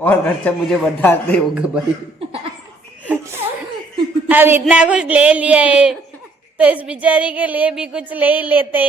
और खर्चा मुझे बर्दाश्त नहीं होगा भाई। अब इतना कुछ ले लिया है तो इस बेचारी के लिए भी कुछ ले ही लेते।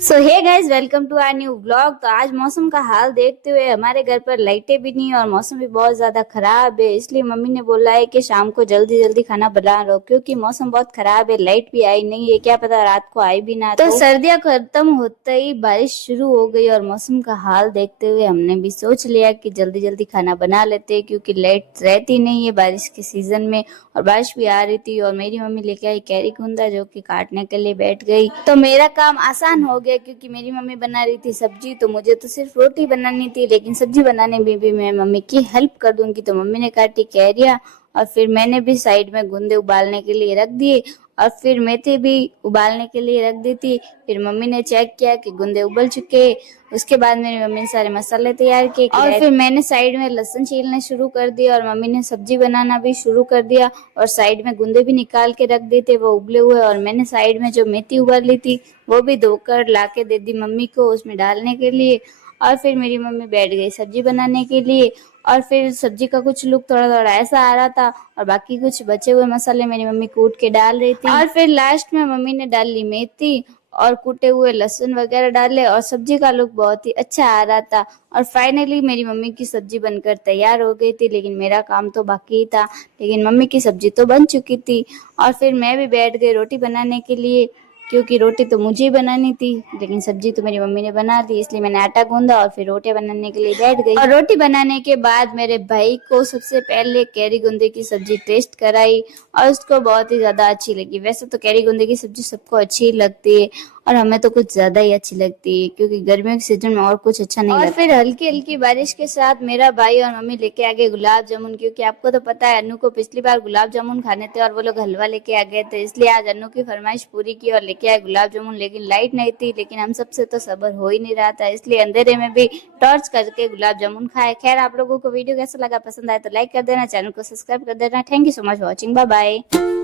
So hey guys, welcome to our new vlog. तो आज मौसम का हाल देखते हुए हमारे घर पर लाइटें भी नहीं और मौसम भी बहुत ज्यादा खराब है, इसलिए मम्मी ने बोला है कि शाम को जल्दी जल्दी खाना बना लो क्योंकि मौसम बहुत खराब है। लाइट भी आई नहीं है, क्या पता रात को आई भी ना। तो सर्दियां खत्म होते ही बारिश शुरू हो गई और मौसम का हाल देखते हुए हमने भी सोच लिया कि जल्दी जल्दी खाना बना लेते हैं क्योंकि लाइट रहती नहीं है बारिश के सीजन में और बारिश भी आ रही थी। और मेरी मम्मी लेके आई कैरी गुंदा जो कि काटने के लिए बैठ गई। तो मेरा काम आसान हो गया क्योंकि मेरी मम्मी बना रही थी सब्जी, तो मुझे तो सिर्फ रोटी बनानी थी, लेकिन सब्जी बनाने में भी मैं मम्मी की हेल्प कर दूंगी। तो मम्मी ने काटी कैरिया और फिर मैंने भी साइड में गुंदे उबालने के लिए रख दिए और फिर मेथी भी उबालने के लिए रख दी थी। फिर मम्मी ने चेक किया कि गुंदे उबल चुके। उसके बाद मेरी मम्मी ने सारे मसाले तैयार किए और फिर मैंने साइड में लहसुन छीलने शुरू कर दिया और मम्मी ने सब्जी बनाना भी शुरू कर दिया और साइड में गुंदे भी निकाल के रख दिए थे वो उबले हुए। और मैंने साइड में जो मेथी उबाली थी वो भी धोकर ला के दे दी मम्मी को उसमें डालने के लिए। और फिर मेरी मम्मी बैठ गई सब्जी बनाने के लिए और फिर सब्जी का कुछ लुक थोड़ा थोड़ा ऐसा आ रहा था और बाकी कुछ बचे हुए मसाले मेरी मम्मी कूट के डाल रही थी। और फिर लास्ट में मम्मी ने डाल ली मेथी और कूटे हुए लहसुन वगैरह डाले और सब्जी का लुक बहुत ही अच्छा आ रहा था। और फाइनली मेरी मम्मी की सब्जी बनकर तैयार हो गई थी, लेकिन मेरा काम तो बाकी ही था। लेकिन मम्मी की सब्जी तो बन चुकी थी और फिर मैं भी बैठ गई रोटी बनाने के लिए क्योंकि रोटी तो मुझे ही बनानी थी, लेकिन सब्जी तो मेरी मम्मी ने बना दी, इसलिए मैंने आटा गूंदा और फिर रोटी बनाने के लिए बैठ गई। और रोटी बनाने के बाद मेरे भाई को सबसे पहले कैरी गुंदे की सब्जी टेस्ट कराई और उसको बहुत ही ज्यादा अच्छी लगी। वैसे तो कैरी गुंदे की सब्जी सबको अच्छी लगती है और हमें तो कुछ ज्यादा ही अच्छी लगती है क्योंकि गर्मियों के सीजन में और कुछ अच्छा नहीं लगता। और फिर हल्की हल्की बारिश के साथ मेरा भाई और मम्मी लेके आ गए गुलाब जामुन, क्योंकि आपको तो पता है अनु को पिछली बार गुलाब जामुन खाने थे और वो लोग हलवा लेके आ गए थे, इसलिए आज अनु की फरमाइश पूरी की और लेके आए गुलाब जामुन। लेकिन लाइट नहीं थी, लेकिन हम सबसे तो सब्र हो ही नहीं रहा था, इसलिए अंधेरे में भी टॉर्च करके गुलाब जामुन खाए। खैर, आप लोगों को वीडियो कैसा लगा, पसंद आए तो लाइक कर देना, चैनल को सब्सक्राइब कर देना। Thank you so much for watching, bye bye.